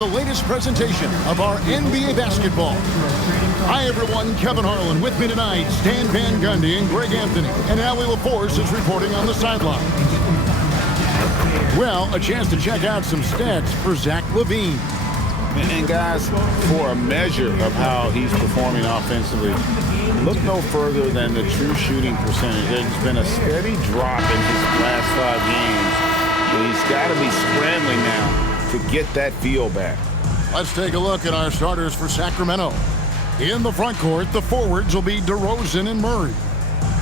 The latest presentation of our NBA basketball. Hi everyone, Kevin Harlan with me tonight, Stan Van Gundy and Greg Anthony, and Allie LaForce is reporting on the sidelines. Well, a chance to check out some stats for Zach LaVine. And guys, for a measure of how he's performing offensively, look no further than the true shooting percentage. There's been a steady drop in his last 5 games, and he's got to be scrambling now to get that feel back. Let's take a look at our starters for Sacramento. In the front court, the forwards will be DeRozan and Murray.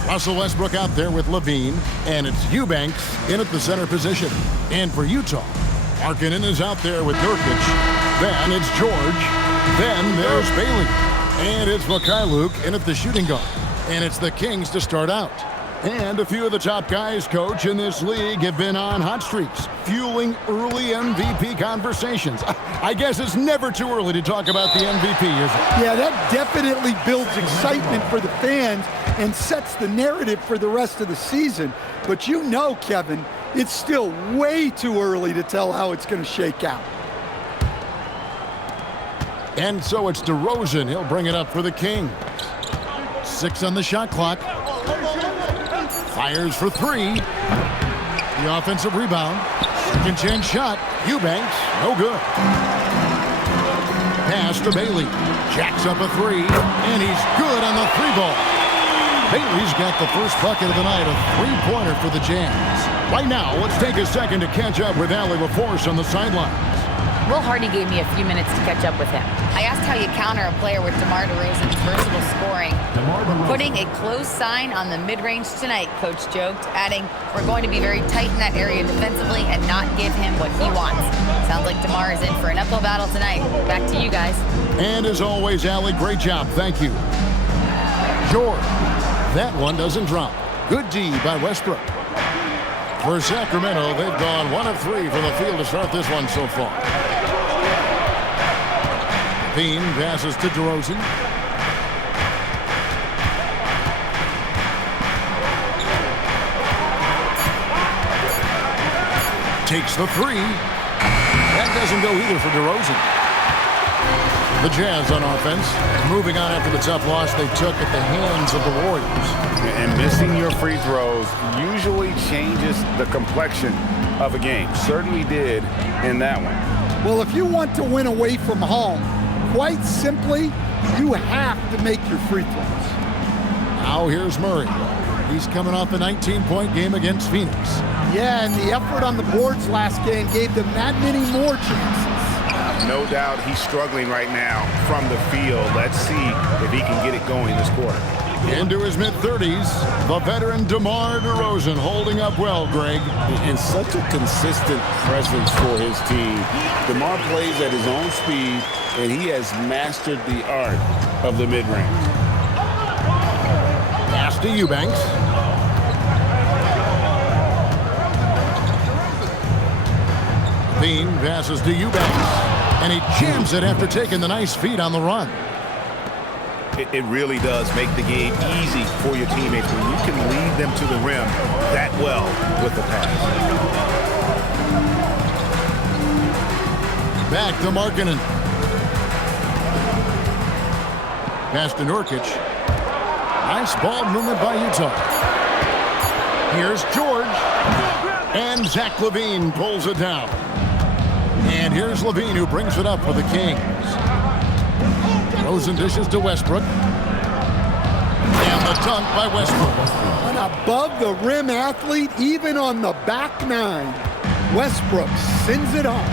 Russell Westbrook out there with LaVine, and it's Eubanks in at the center position. And for Utah, Markkanen is out there with Nurkic. Then it's George. Then there's Bailey. And it's Mikhailuk in at the shooting guard. And it's the Kings to start out. And a few of the top guys, Coach, in this league have been on hot streaks, fueling early MVP conversations. I guess it's never too early to talk about the MVP, is it? Yeah, that definitely builds excitement for the fans and sets the narrative for the rest of the season. But you know, Kevin, it's still way too early to tell how it's going to shake out. And so it's DeRozan. He'll bring it up for the Kings. 6 on the shot clock. Fires for 3. The offensive rebound. Second chance shot. Eubanks, no good. Pass to Bailey. Jacks up a 3, and he's good on the 3-ball. Bailey's got the first bucket of the night, a 3-pointer for the Jazz. Right now, let's take a second to catch up with Allie LaForce on the sidelines. Will Hardy gave me a few minutes to catch up with him. I asked how you counter a player with DeMar DeRozan's versatile scoring. Putting a close sign on the mid-range tonight, Coach joked, adding, we're going to be very tight in that area defensively and not give him what he wants. Sounds like DeMar is in for an uphill battle tonight. Back to you guys. And as always, Allie, great job. Thank you. George. That one doesn't drop. Good D by Westbrook. For Sacramento, they've gone 1 of 3 from the field to start this one so far. LaVine passes to DeRozan. Takes the 3. That doesn't go either for DeRozan. The Jazz on offense, moving on after the tough loss they took at the hands of the Warriors. And missing your free throws usually changes the complexion of a game. Certainly did in that one. Well, if you want to win away from home, quite simply, you have to make your free throws. Now here's Murray. He's coming off a 19-point game against Phoenix. Yeah, and the effort on the boards last game gave them that many more chances. No doubt he's struggling right now from the field. Let's see if he can get it going this quarter. Into his mid-30s, the veteran DeMar DeRozan holding up well, Greg. And such a consistent presence for his team. DeMar plays at his own speed, and he has mastered the art of the mid-range. Pass to Eubanks. LaVine passes to Eubanks. And he jams it after taking the nice feed on the run. It really does make the game easy for your teammates when you can lead them to the rim that well with the pass. Back to Markkanen. Pass to Nurkic. Nice ball movement by Utah. Here's George. And Zach LaVine pulls it down. And here's LaVine who brings it up for the Kings. DeRozan dishes to Westbrook. And the dunk by Westbrook. An above-the-rim athlete, even on the back 9. Westbrook sends it on.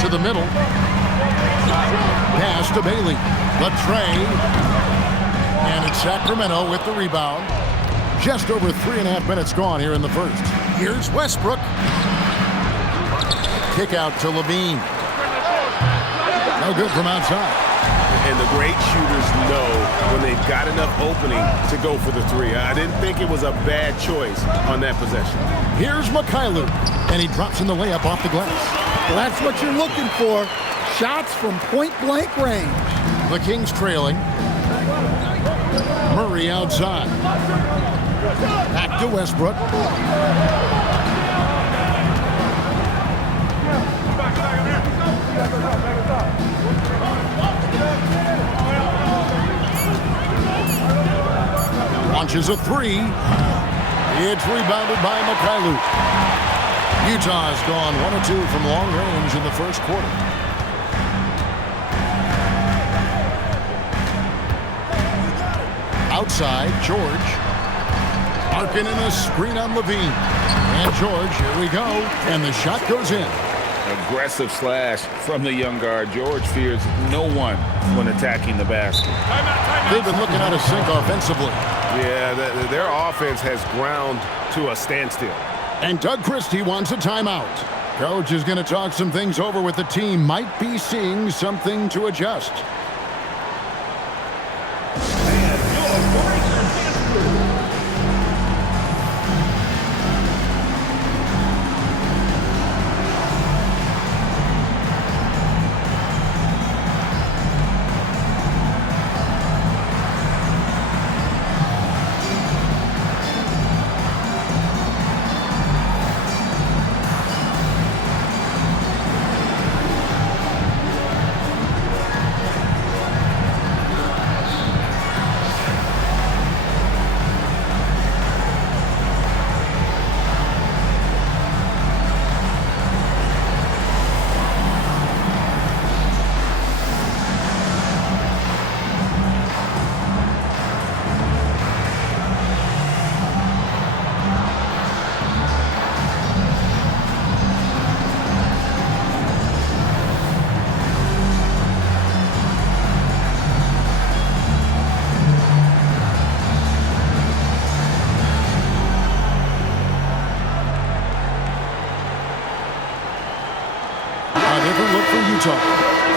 To the middle. Pass to Bailey. The tray. And it's Sacramento with the rebound. Just over 3.5 minutes gone here in the first. Here's Westbrook. Kick out to LaVine. No good from outside. And the great shooters know when they've got enough opening to go for the 3. I didn't think it was a bad choice on that possession. Here's Mikhailuk. And he drops in the layup off the glass. Well, that's what you're looking for. Shots from point-blank range. The Kings trailing. Murray outside. Back to Westbrook. launches a three. It's rebounded by Mikhailuk. Utah's gone 1 of 2 from long range in the first quarter. Outside, George. Markkanen a screen on Levine. And George, here we go. And the shot goes in. Aggressive slash from the young guard. George fears no one when attacking the basket. They've been looking out of sync offensively. Yeah, their offense has ground to a standstill. And Doug Christie wants a timeout. Coach is going to talk some things over with the team. Might be seeing something to adjust.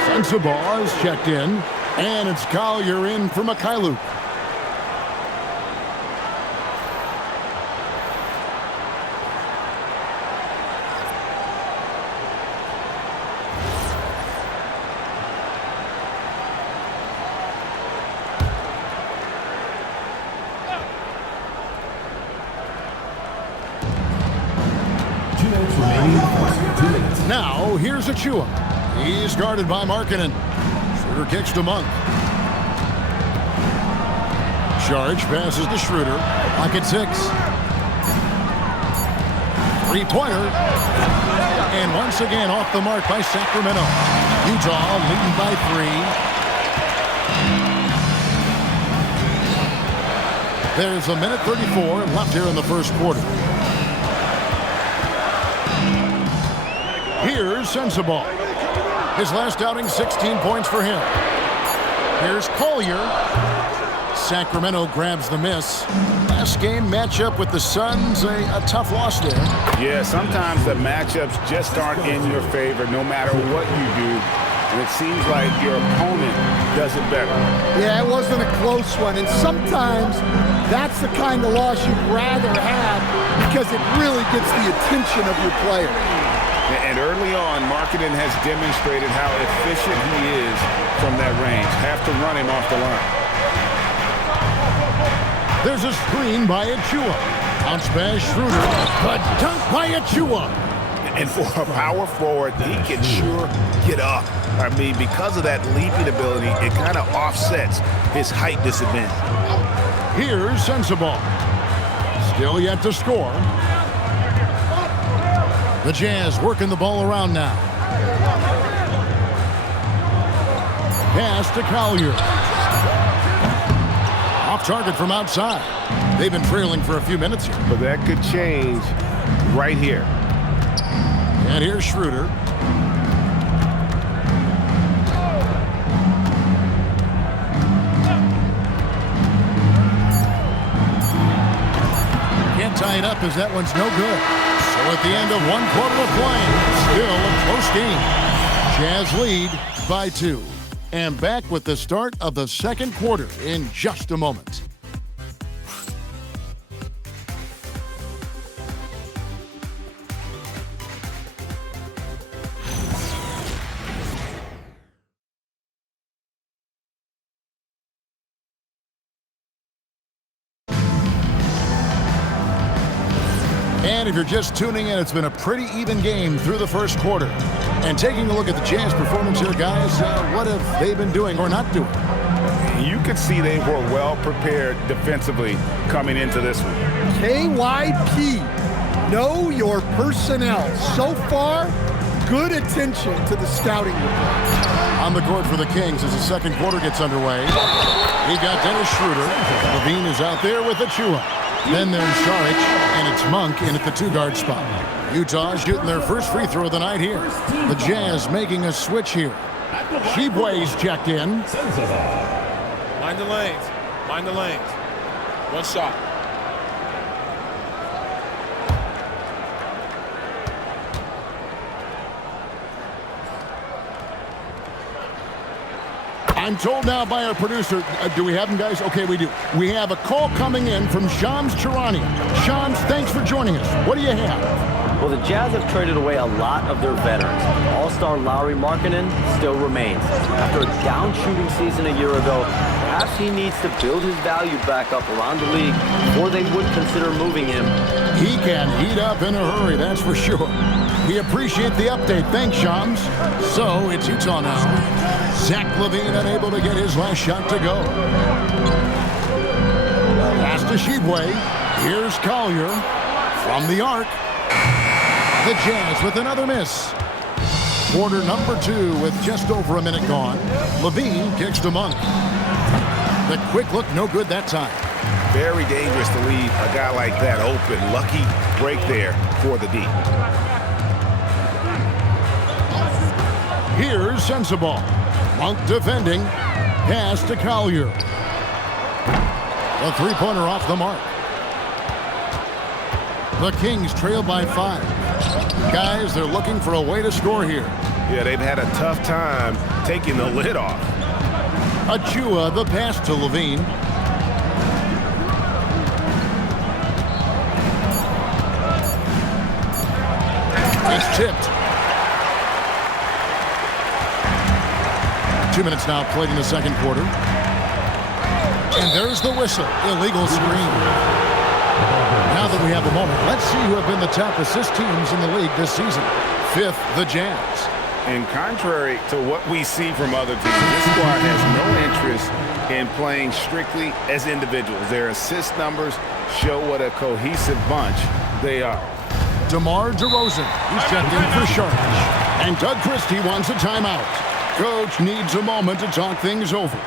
Sensabaugh is checked in, and it's Collier in for Mikhailuk. Now, here's Achua. He's guarded by Markkanen. Schroeder kicks to Monk. Charge passes to Schroeder. Lock at 6. Three-pointer. And once again off the mark by Sacramento. Utah leading by 3. There's a minute 34 left here in the first quarter. Here's Sensabaugh. His last outing, 16 points for him. Here's Collier. Sacramento grabs the miss. Last game matchup with the Suns, a tough loss there. Yeah, sometimes the matchups just aren't in your favor no matter what you do. And it seems like your opponent does it better. Yeah, it wasn't a close one. And sometimes that's the kind of loss you'd rather have because it really gets the attention of your player. And early on, Markkanen has demonstrated how efficient he is from that range. Have to run him off the line. There's a screen by Achua. Bounce pass Schroeder. But dunk by Achua. And for a power forward, he can sure get up. I mean, because of that leaping ability, it kind of offsets his height disadvantage. Here's Sensabaugh. Still yet to score. The Jazz working the ball around now. Pass to Collier. Off target from outside. They've been trailing for a few minutes here. But that could change right here. And here's Schroeder. Can't tie it up as that one's no good. So at the end of 1 quarter of play, still a close game. Jazz lead by 2. And back with the start of the second quarter in just a moment. And if you're just tuning in, it's been a pretty even game through the first quarter. And taking a look at the Jazz performance here, guys, what have they been doing or not doing? You could see they were well prepared defensively coming into this one. KYP, know your personnel. So far, good attention to the scouting report. On the court for the Kings as the second quarter gets underway. He got Dennis Schroeder. Levine is out there with Achua. Then there's Saric, and it's Monk in at the two-guard spot. Utah shooting their first free throw of the night here. The Jazz making a switch here. Sheboy's checked in. Mind the lanes. Mind the lanes. One shot. I'm told now by our producer, do we have him, guys? Okay, we do. We have a call coming in from Shams Charania. Shams, thanks for joining us. What do you have? Well, the Jazz have traded away a lot of their veterans. All-star Lauri Markkanen still remains. After a down-shooting season a year ago, perhaps he needs to build his value back up around the league before they would consider moving him. He can heat up in a hurry, that's for sure. We appreciate the update. Thanks, Shams. So, it's Utah now. Zach LaVine unable to get his last shot to go. Pass to Sheboy. Here's Collier from the arc. The Jazz with another miss. Quarter number 2 with just over a minute gone. LaVine kicks to Monk. The quick look, no good that time. Very dangerous to leave a guy like that open. Lucky break there for the D. Here's Sensabaugh. Monk defending. Pass to Collier. A three-pointer off the mark. The Kings trail by 5. Guys, they're looking for a way to score here. Yeah, they've had a tough time taking the lid off. Achua, the pass to LaVine. It's tipped. 2 minutes now played in the second quarter. And there's the whistle. Illegal screen. Now that we have a moment, let's see who have been the top assist teams in the league this season. 5th, the Jazz. And contrary to what we see from other teams, this squad has no interest in playing strictly as individuals. Their assist numbers show what a cohesive bunch they are. DeMar DeRozan, he's checked in for Saric. And Doug Christie wants a timeout. Coach needs a moment to talk things over.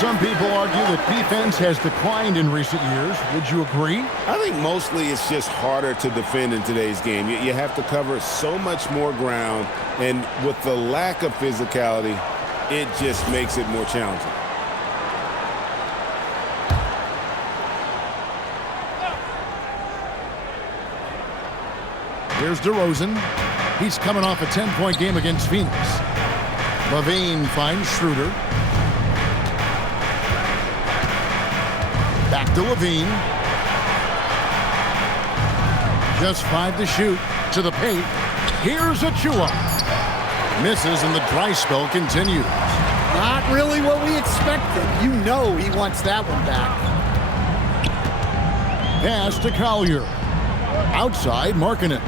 Some people argue that defense has declined in recent years. Would you agree? I think mostly it's just harder to defend in today's game. You have to cover so much more ground, and with the lack of physicality, it just makes it more challenging. Here's DeRozan. He's coming off a 10-point game against Phoenix. LaVine finds Schroeder. Back to LaVine. Just 5 to shoot. To the paint. Here's Achua. Misses and the dry spell continues. Not really what we expected. You know he wants that one back. Pass to Collier. Outside, Markkanen.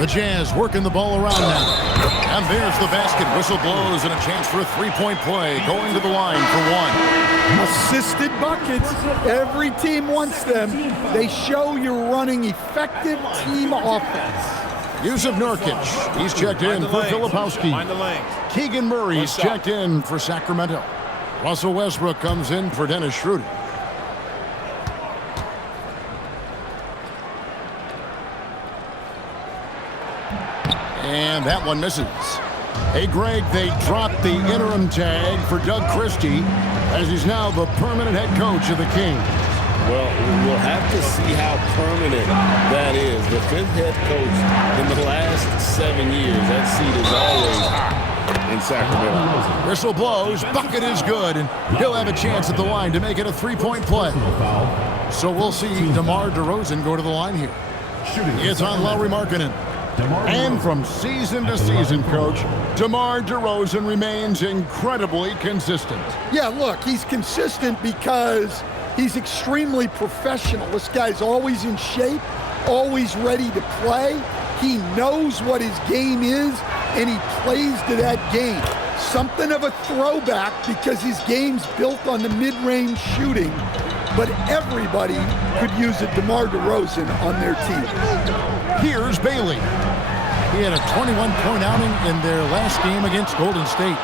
The Jazz working the ball around now. And there's the basket. Whistle blows and a chance for a three-point play. Going to the line for one. Assisted buckets. Every team wants them. They show you're running effective team offense. Yusuf Nurkic, he's checked in for Filipowski. Mind the lanes. Keegan Murray's checked in for Sacramento. Russell Westbrook comes in for Dennis Schroeder. And that one misses. Hey, Greg, they dropped the interim tag for Doug Christie as he's now the permanent head coach of the Kings. Well, we'll have to see how permanent that is. The fifth head coach in the last 7 years. That seat is always hot in Sacramento. Whistle blows, bucket is good, and he'll have a chance at the line to make it a three-point play. So we'll see DeMar DeRozan go to the line here. It's on Lauri Markkanen. And from season to season, Coach, DeMar DeRozan remains incredibly consistent. Yeah, look, he's consistent because he's extremely professional. This guy's always in shape, always ready to play. He knows what his game is, and he plays to that game. Something of a throwback because his game's built on the mid-range shooting, but everybody could use a DeMar DeRozan on their team. Here's Bailey. He had a 21-point outing in their last game against Golden State.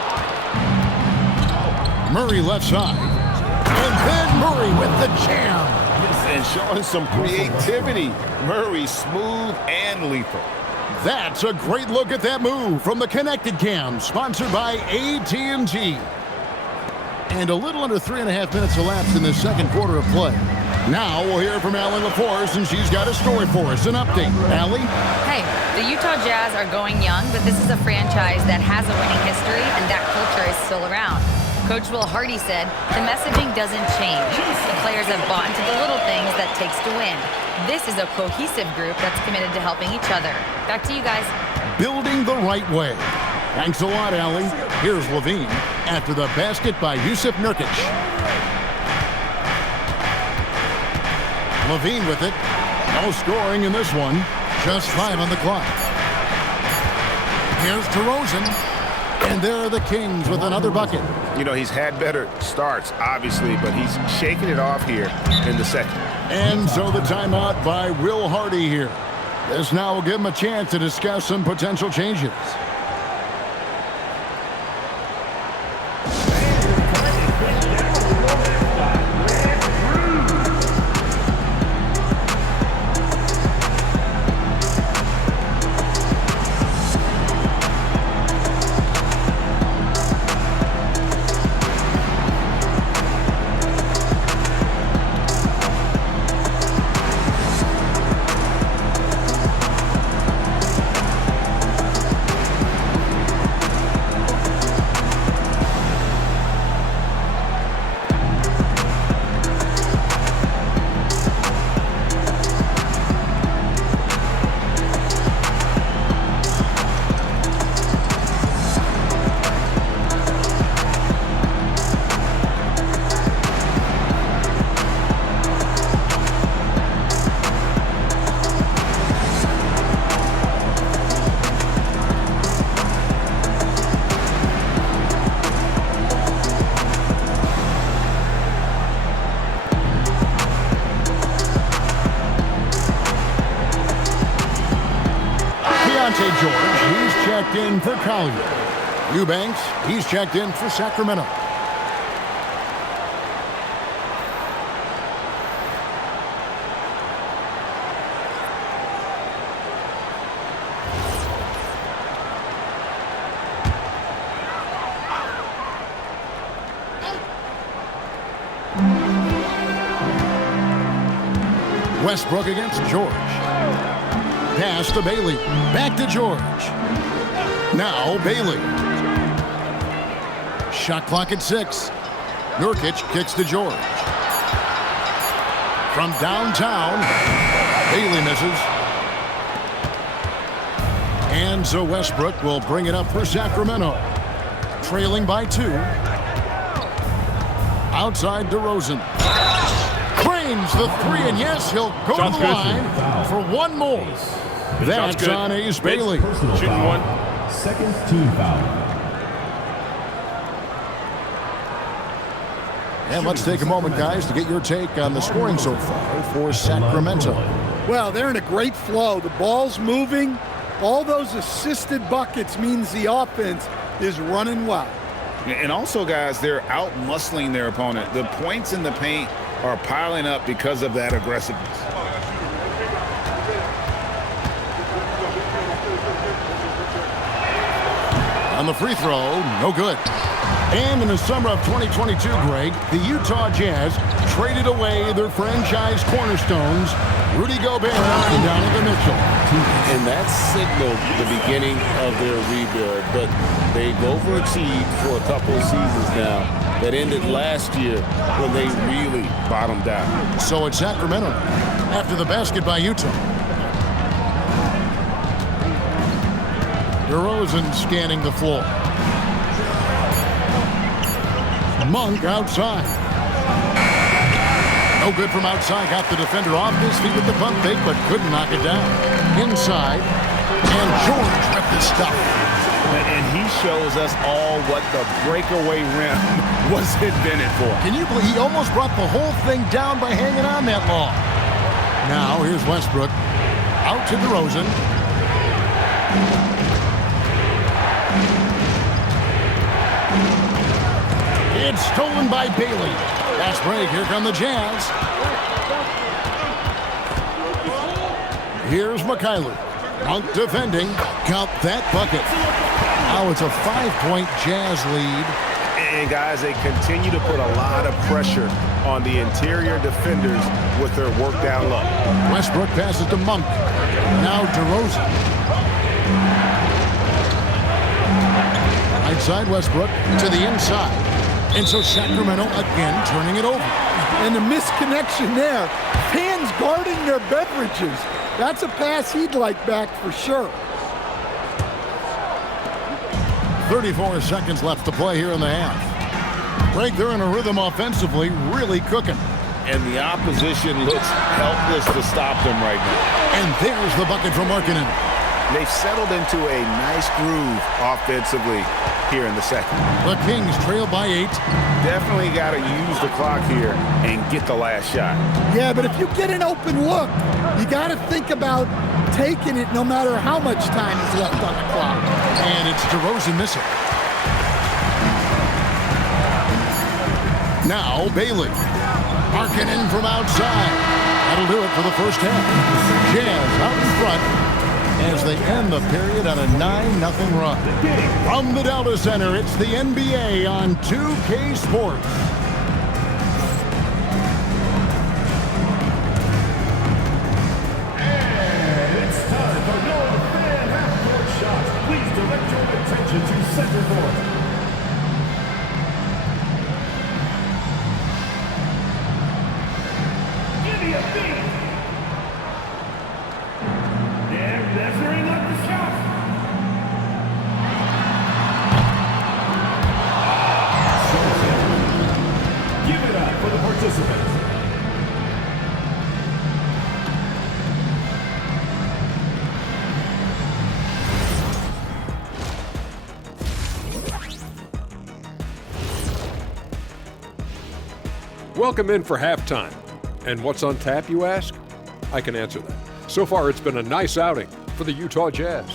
Murray left side. And then Murray with the jam. And showing some creativity. Murray smooth and lethal. That's a great look at that move from the Connected Cam, sponsored by AT&T. And a little under 3.5 minutes elapsed in the second quarter of play. Now we'll hear from Allie LaForce, and she's got a story for us. An update. Allie? Hey, the Utah Jazz are going young, but this is a franchise that has a winning history, and that culture is still around. Coach Will Hardy said, the messaging doesn't change. The players have bought into the little things that takes to win. This is a cohesive group that's committed to helping each other. Back to you guys. Building the right way. Thanks a lot, Allie. Here's Levine after the basket by Yusuf Nurkic. Levine with it. No scoring in this one. Just 5 on the clock. Here's DeRozan. And there are the Kings with another bucket. You know, he's had better starts, obviously, but he's shaking it off here in the second. And so the timeout by Will Hardy here. This now will give him a chance to discuss some potential changes. George, he's checked in for Collier. Eubanks, he's checked in for Sacramento. Westbrook against George. Pass to Bailey. Back to George. Now Bailey. Shot clock at 6. Nurkic kicks to George. From downtown, Bailey misses. And so Westbrook will bring it up for Sacramento. Trailing by 2. Outside DeRozan. Cranes the 3, and yes, he'll go to the line for one more. That's on Ace Bailey. Shooting one. Second team foul. And let's take a moment, guys, to get your take on the scoring so far for Sacramento. Well, they're in a great flow. The ball's moving. All those assisted buckets means the offense is running well. And also, guys, they're out-muscling their opponent. The points in the paint are piling up because of that aggressiveness. On the free throw, no good. And in the summer of 2022, Greg, the Utah Jazz traded away their franchise cornerstones, Rudy Gobert and Donovan Mitchell. And that signaled the beginning of their rebuild, but they've overachieved for a couple of seasons now. That ended last year when they really bottomed out. So it's Sacramento after the basket by Utah. DeRozan scanning the floor. Monk outside. No good from outside. Got the defender off his feet with the pump fake, but couldn't knock it down. Inside. And George with the stuff. And he shows us all what the breakaway rim was invented for. Can you believe he almost brought the whole thing down by hanging on that long? Now here's Westbrook. Out to DeRozan. It's stolen by Bailey. Fast break. Here come the Jazz. Here's Mikhailuk. Monk defending. Count that bucket. Now it's a 5-point Jazz lead. And guys, they continue to put a lot of pressure on the interior defenders with their work down low. Westbrook passes to Monk. Now DeRozan. Outside Westbrook to the inside. And so Sacramento again turning it over. And the misconnection there. Fans guarding their beverages. That's a pass he'd like back for sure. 34 seconds left to play here in the half. Greg, they're in a rhythm offensively, really cooking. And the opposition looks helpless to stop them right now. And there's the bucket from Markkanen. They've settled into a nice groove offensively here in the second. The Kings trail by 8. Definitely got to use the clock here and get the last shot. Yeah, but if you get an open look, you got to think about taking it no matter how much time is left on the clock. And it's DeRozan missing. Now Bailey. Markkanen from outside. That'll do it for the first half. Jazz out in front as they end the period on a 9-0 run. From the Delta Center, it's the NBA on 2K Sports. And it's time for your fan half-court shot. Please direct your attention to center court. Give me a beat. They're measuring up the shot. Give it up for the participants. Welcome in for halftime. And what's on tap, you ask? I can answer that. So far, it's been a nice outing for the Utah Jazz.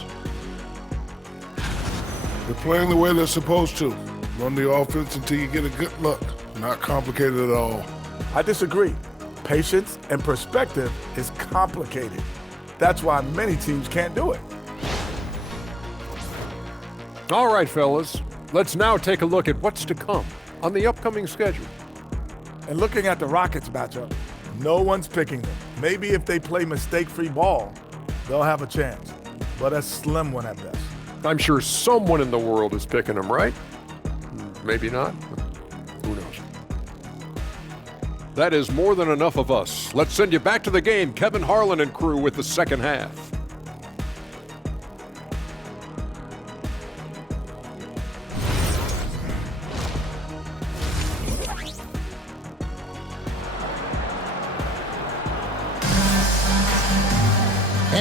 They're playing the way they're supposed to. Run the offense until you get a good look. Not complicated at all. I disagree. Patience and perspective is complicated. That's why many teams can't do it. All right, fellas. Let's now take a look at what's to come on the upcoming schedule. And looking at the Rockets matchup, no one's picking them. Maybe if they play mistake-free ball, they'll have a chance. But a slim one at best. I'm sure someone in the world is picking them, right? Maybe not. Who knows? That is more than enough of us. Let's send you back to the game, Kevin Harlan and crew with the second half.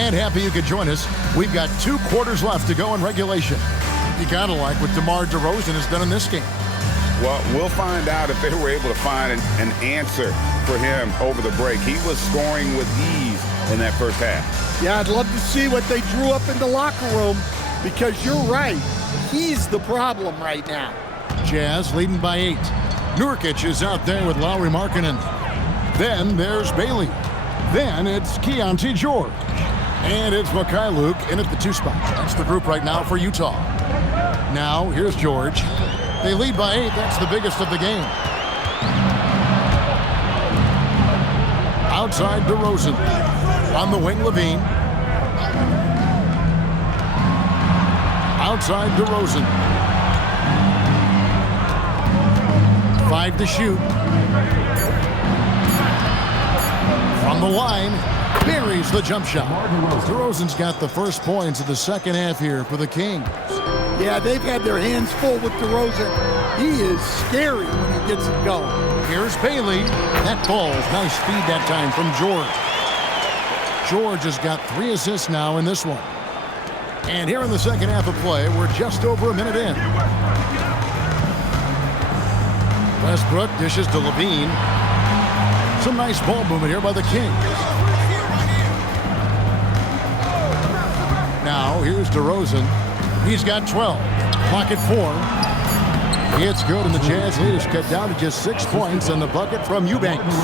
And happy you could join us. We've got 2 quarters left to go in regulation. You gotta like what DeMar DeRozan has done in this game. Well, we'll find out if they were able to find an answer for him over the break. He was scoring with ease in that first half. Yeah, I'd love to see what they drew up in the locker room, because you're right. He's the problem right now. Jazz leading by 8. Nurkic is out there with Lauri Markkanen. Then there's Bailey. Then it's Keontae George. And it's Mikhailuk in at the 2 spot. That's the group right now for Utah. Now, here's George. They lead by 8. That's the biggest of the game. Outside DeRozan. On the wing, Levine. Outside DeRozan. 5 to shoot. From the line, buries the jump shot. DeRozan's got the first points of the second half here for the Kings. Yeah, they've had their hands full with DeRozan. He is scary when he gets it going. Here's Bailey. That ball's nice speed that time from George. George has got 3 assists now in this one. And here in the second half of play, we're just over a minute in. Westbrook dishes to Levine. Some nice ball movement here by the Kings. Now, here's DeRozan. He's got 12. Clock at 4. It's good, and the Jazz leaders cut down to just 6 points on the bucket from Eubanks.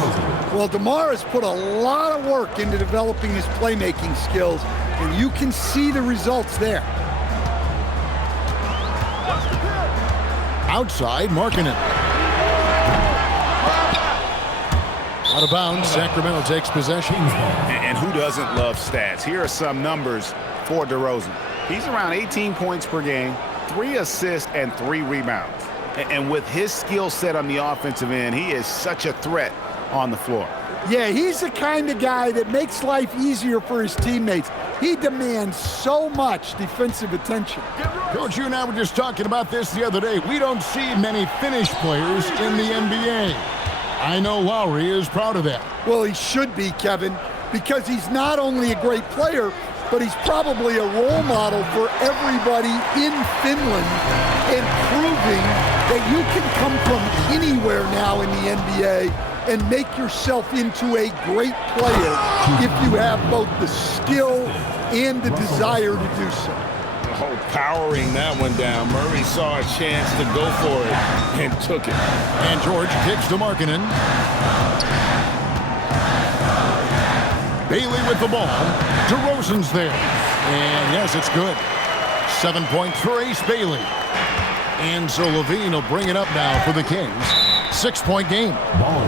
Well, DeMar has put a lot of work into developing his playmaking skills, and you can see the results there. Outside, Markkanen. Out of bounds, Sacramento takes possession. And who doesn't love stats? Here are some numbers for DeRozan. He's around 18 points per game, 3 assists, and 3 rebounds. And with his skill set on the offensive end, he is such a threat on the floor. Yeah, he's the kind of guy that makes life easier for his teammates. He demands so much defensive attention. Coach, you and I were just talking about this the other day. We don't see many finished players in the NBA. I know Lowry is proud of that. Well, he should be, Kevin, because he's not only a great player, but he's probably a role model for everybody in Finland, and proving that you can come from anywhere now in the NBA and make yourself into a great player if you have both the skill and the desire to do so. Oh, powering that one down. Murray saw a chance to go for it and took it. And George kicks to Markkanen. Bailey with the ball. DeRozan's there. And yes, it's good. 7 points for Ace Bailey. And so Levine will bring it up now for the Kings. 6-point game.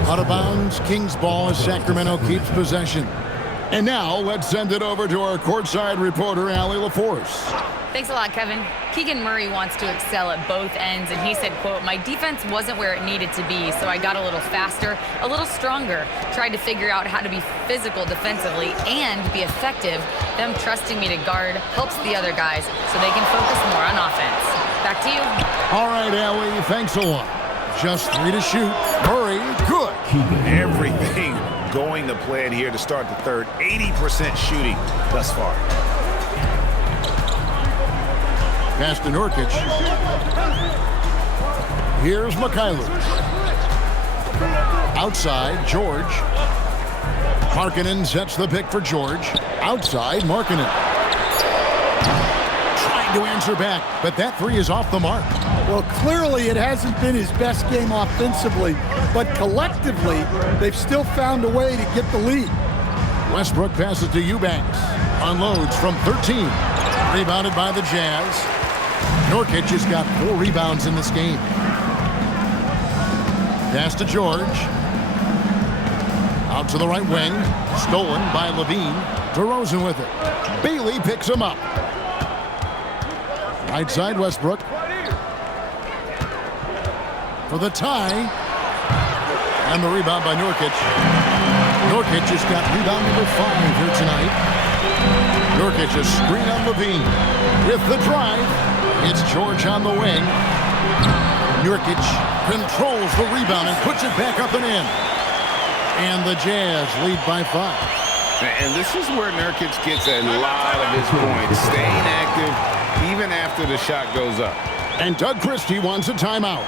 Out of bounds, Kings ball as Sacramento keeps possession. And now let's send it over to our courtside reporter, Allie LaForce. Thanks a lot, Kevin. Keegan Murray wants to excel at both ends, and he said, quote, "My defense wasn't where it needed to be, so I got a little faster, a little stronger, tried to figure out how to be physical defensively and be effective. Them trusting me to guard helps the other guys so they can focus more on offense." Back to you. All right, Allie, thanks a lot. Just 3 to shoot. Murray, good. Everything going to plan here to start the third. 80% shooting thus far. Pass to Nurkic. Here's Mikhailuk. Outside, George. Markkanen sets the pick for George. Outside, Markkanen. Trying to answer back, but that 3 is off the mark. Well, clearly it hasn't been his best game offensively, but collectively, they've still found a way to get the lead. Westbrook passes to Eubanks. Unloads from 13. Rebounded by the Jazz. Nurkic has got 4 rebounds in this game. Pass to George. Out to the right wing. Stolen by Levine. DeRozan with it. Bailey picks him up. Right side, Westbrook. For the tie. And the rebound by Nurkic. Nurkic has got rebound number 5 here tonight. Nurkic a screen on Levine. With the drive. It's George on the wing. Nurkic controls the rebound and puts it back up and in. And the Jazz lead by 5. And this is where Nurkic gets a lot of his points, staying active even after the shot goes up. And Doug Christie wants a timeout.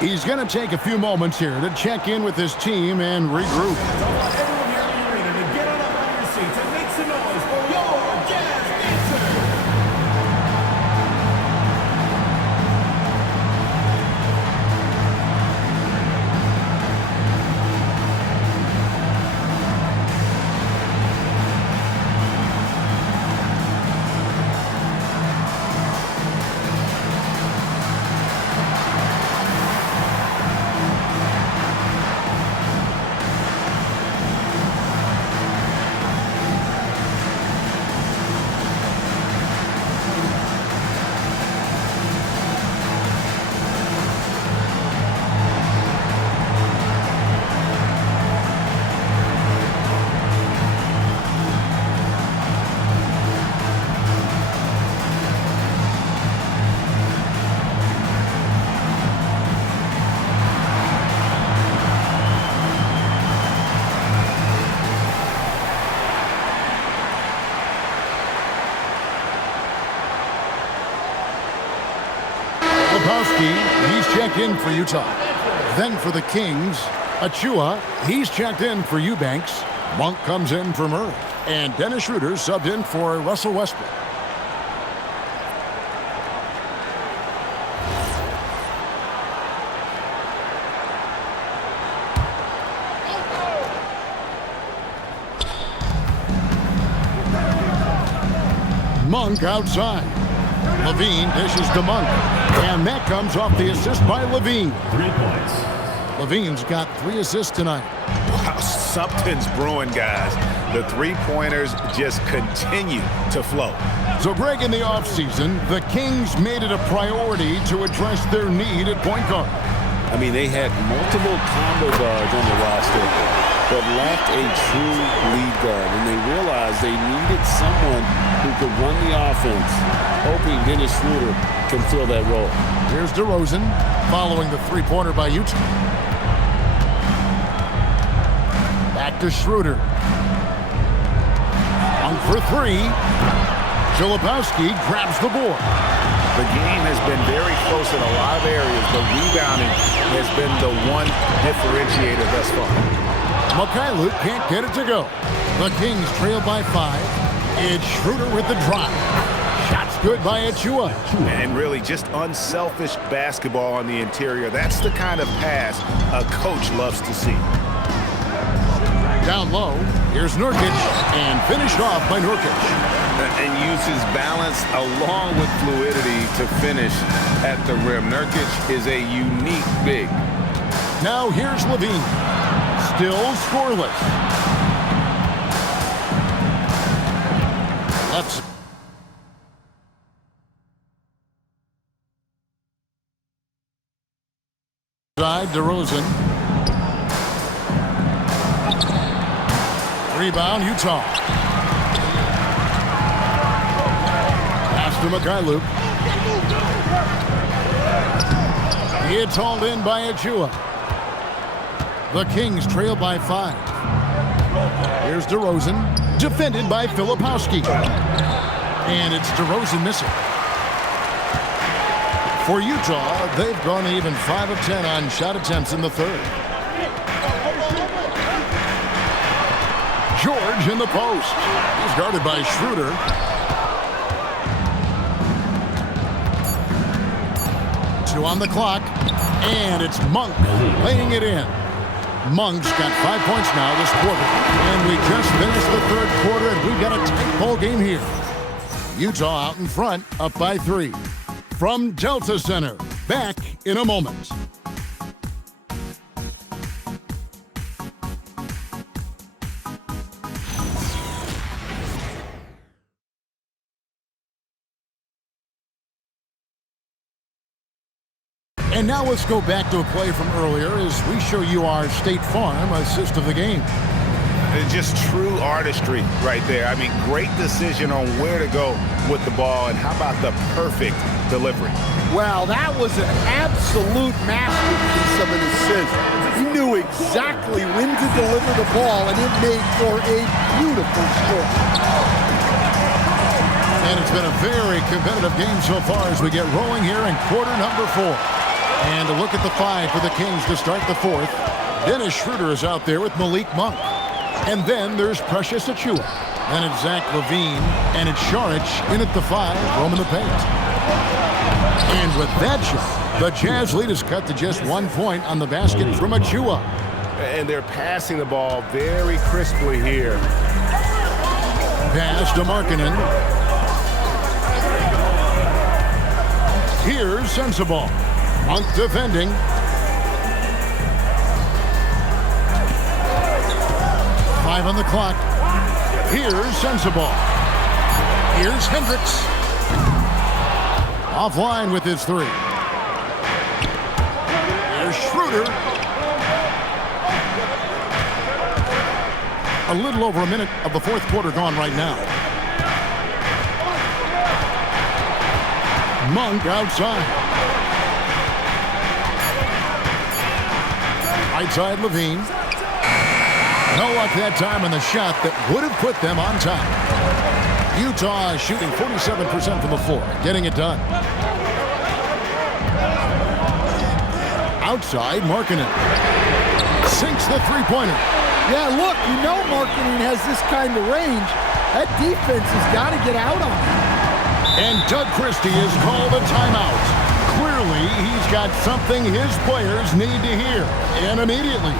He's going to take a few moments here to check in with his team and regroup. Everyone here in the arena to get on up out of your seats and make some noise for your Jazz Dancer. He's checked in for Utah. Then for the Kings, Achua, he's checked in for Eubanks. Monk comes in for Murray. And Dennis Schroeder subbed in for Russell Westbrook. Monk outside. Levine dishes to Monk. And that comes off the assist by Levine. 3 points. Levine's got 3 assists tonight. Wow, something's brewing, guys. The three-pointers just continue to flow. So, Greg, in the offseason, the Kings made it a priority to address their need at point guard. I mean, they had multiple combo guards on the roster, but lacked a true lead guard. And they realized they needed someone who could run the offense, hoping Dennis Schroeder can fill that role. Here's DeRozan following the three-pointer by Utah. Back to Schroeder. On for 3. Filipowski grabs the board. The game has been very close in a lot of areas, but rebounding has been the one differentiator thus far. Mykhailiuk can't get it to go. The Kings trail by 5. It's Schroeder with the drop. Shots good by Achua. And really just unselfish basketball on the interior. That's the kind of pass a coach loves to see. Down low, here's Nurkic, and finished off by Nurkic. And uses balance along with fluidity to finish at the rim. Nurkic is a unique big. Now here's Levine. Still scoreless. Left side, DeRozan. Rebound, Utah. Pass to Mykhailiuk. It's hauled in by Achua. The Kings trail by 5. Here's DeRozan, defended by Filipowski. And it's DeRozan missing. For Utah, they've gone even 5 of 10 on shot attempts in the third. George in the post. He's guarded by Schroeder. Two on the clock, and it's Monk laying it in. Monk's got 5 points now this quarter, and we just finished the third quarter, and we've got a tight ball game here. Utah out in front, up by 3. From Delta Center, back in a moment. And now let's go back to a play from earlier as we show you our State Farm assist of the game. It's just true artistry right there. I mean, great decision on where to go with the ball, and how about the perfect delivery? Well, that was an absolute masterpiece of an assist. He knew exactly when to deliver the ball, and it made for a beautiful score. And it's been a very competitive game so far as we get rolling here in quarter number 4. And a look at the 5 for the Kings to start the 4th. Dennis Schroeder is out there with Malik Monk. And then there's Precious Achiuwa. Then it's Zach LaVine. And it's Saric in at the 5, roaming the paint. And with that shot, the Jazz lead is cut to just 1 point on the basket from Achiuwa. And they're passing the ball very crisply here. Pass to Markkanen. Here's Sensabaugh. Monk defending. Five on the clock. Here's Sensabaugh. Here's Hendricks. Offline with his 3. Here's Schroeder. A little over a minute of the 4th quarter gone right now. Monk outside. Right side LaVine. No luck that time on the shot that would have put them on top. Utah is shooting 47% from the floor, getting it done. Outside, Markkanen sinks the 3-pointer. Yeah, look, you know Markkanen has this kind of range. That defense has got to get out on him. And Doug Christie has called a timeout. Clearly, he's got something his players need to hear, and immediately.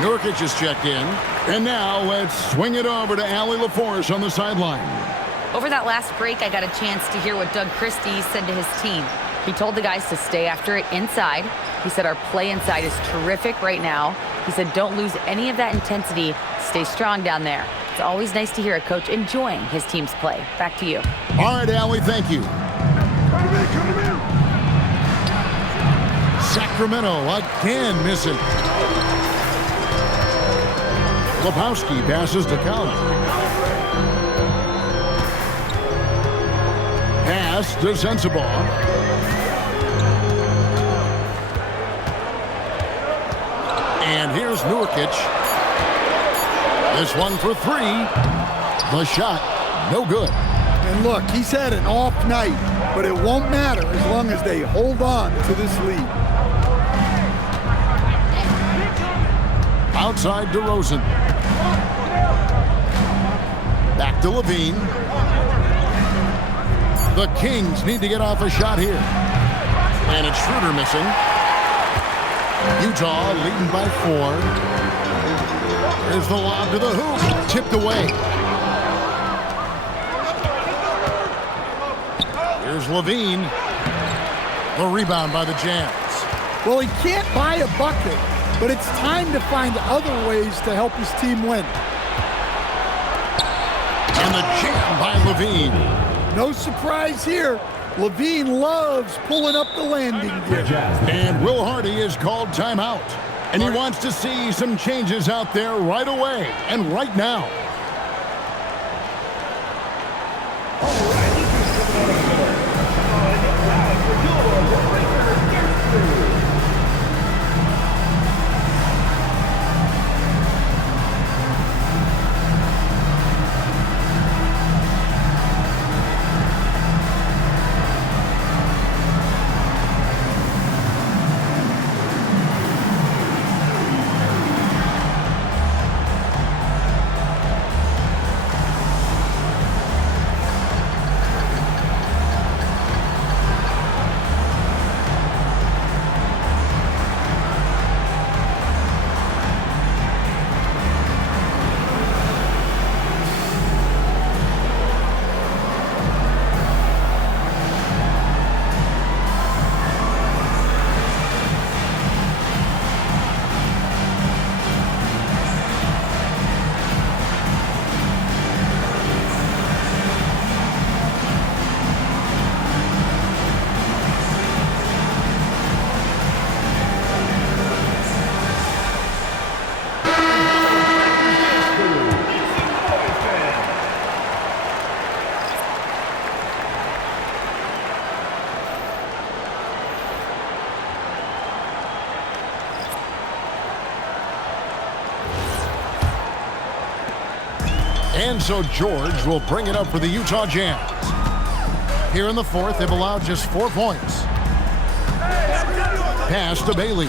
Nurkic is checked in. And now let's swing it over to Allie LaForce on the sideline. Over that last break, I got a chance to hear what Doug Christie said to his team. He told the guys to stay after it inside. He said our play inside is terrific right now. He said don't lose any of that intensity. Stay strong down there. It's always nice to hear a coach enjoying his team's play. Back to you. All right, Allie, thank you. Sacramento again missing. Lebowski passes to Collins. Pass to Sensabaugh. And here's Nurkic. This one for 3. The shot, no good. And look, he's had an off night, but it won't matter as long as they hold on to this lead. Outside DeRozan. Back to LaVine. The Kings need to get off a shot here. And it's Schroeder missing. Utah leading by 4. There's the lob to the hoop. Tipped away. Here's LaVine. The rebound by the Jazz. Well, he can't buy a bucket, but it's time to find other ways to help his team win. And the jam by LaVine. No surprise here. LaVine loves pulling up the landing gear. And Will Hardy is called timeout. And he wants to see some changes out there right away and right now. And so George will bring it up for the Utah Jazz. Here in the fourth, they've allowed just 4 points. Pass to Bailey.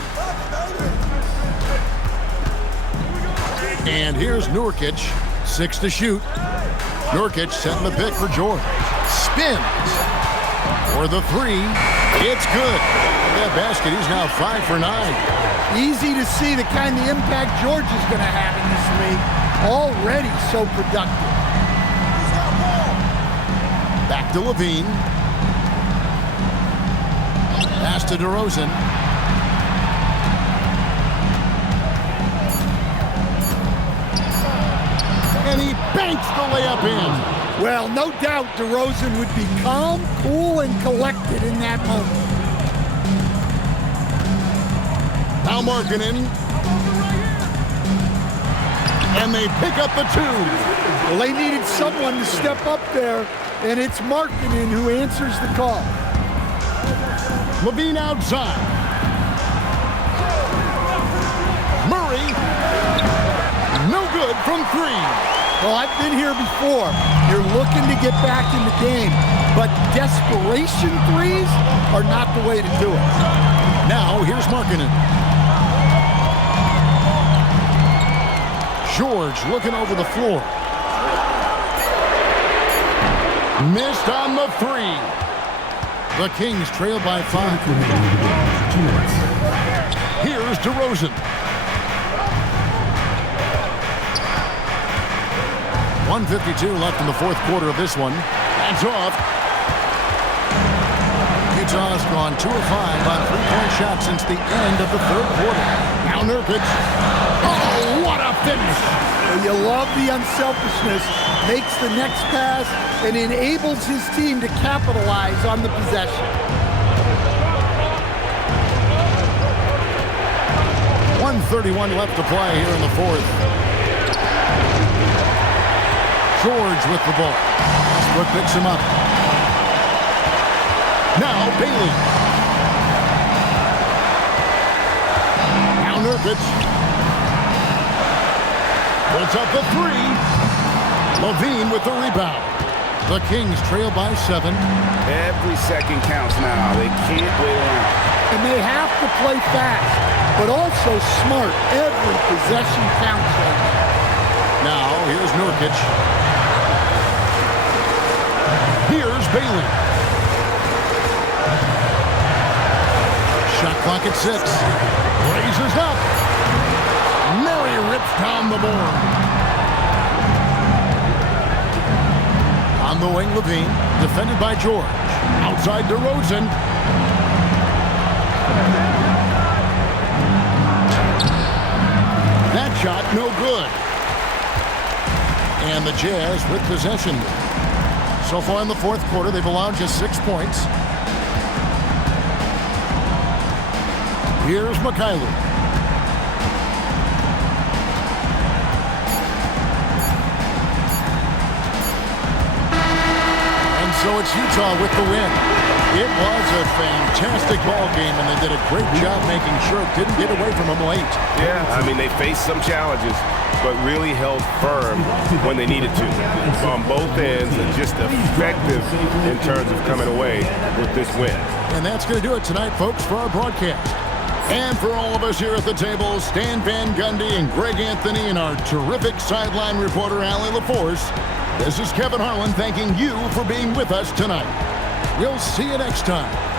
And here's Nurkic, 6 to shoot. Nurkic setting the pick for George. Spins for the 3. It's good. That basket, he's now 5 for 9. Easy to see the kind of impact George is going to have in this league. Already so productive. Back to Levine. Pass to DeRozan. And he banks the layup in. Well, no doubt DeRozan would be calm, cool, and collected in that moment. Now Markkanen. And they pick up the 2. Well, they needed someone to step up there, and it's Markkanen who answers the call. Levine outside. Murray. No good from 3. Well, I've been here before. You're looking to get back in the game, but desperation threes are not the way to do it. Now, here's Markkanen. George looking over the floor. Missed on the 3. The Kings trail by 5. Here's DeRozan. 1:52 left in the fourth quarter of this one. Hands off. Utah's gone 2 of 5 on 3-point shots since the end of the third quarter. Now Nurkic. Oh, what a finish! Well, you love the unselfishness. Makes the next pass and enables his team to capitalize on the possession. 1:31 left to play here in the fourth. George with the ball. Westbrook picks him up. Now Bailey. Now Nurkic. Puts up the 3. Levine with the rebound. The Kings trail by 7. Every second counts now. They can't wait around. And they have to play fast, but also smart. Every possession counts. Now, here's Nurkic. Here's Bailey. Shot clock at 6. Raises up. Murray rips down the board. On the wing, Levine, defended by George. Outside DeRozan. That shot, no good. And the Jazz with possession. So far in the fourth quarter, they've allowed just 6 points. Here's Mikhailuk. So it's Utah with the win. It was a fantastic ball game, and they did a great job making sure it didn't get away from them late. Yeah, I mean, they faced some challenges, but really held firm when they needed to on both ends, and just effective in terms of coming away with this win. And that's going to do it tonight, folks, for our broadcast. And for all of us here at the table, Stan Van Gundy and Greg Anthony and our terrific sideline reporter, Allie LaForce, this is Kevin Harlan thanking you for being with us tonight. We'll see you next time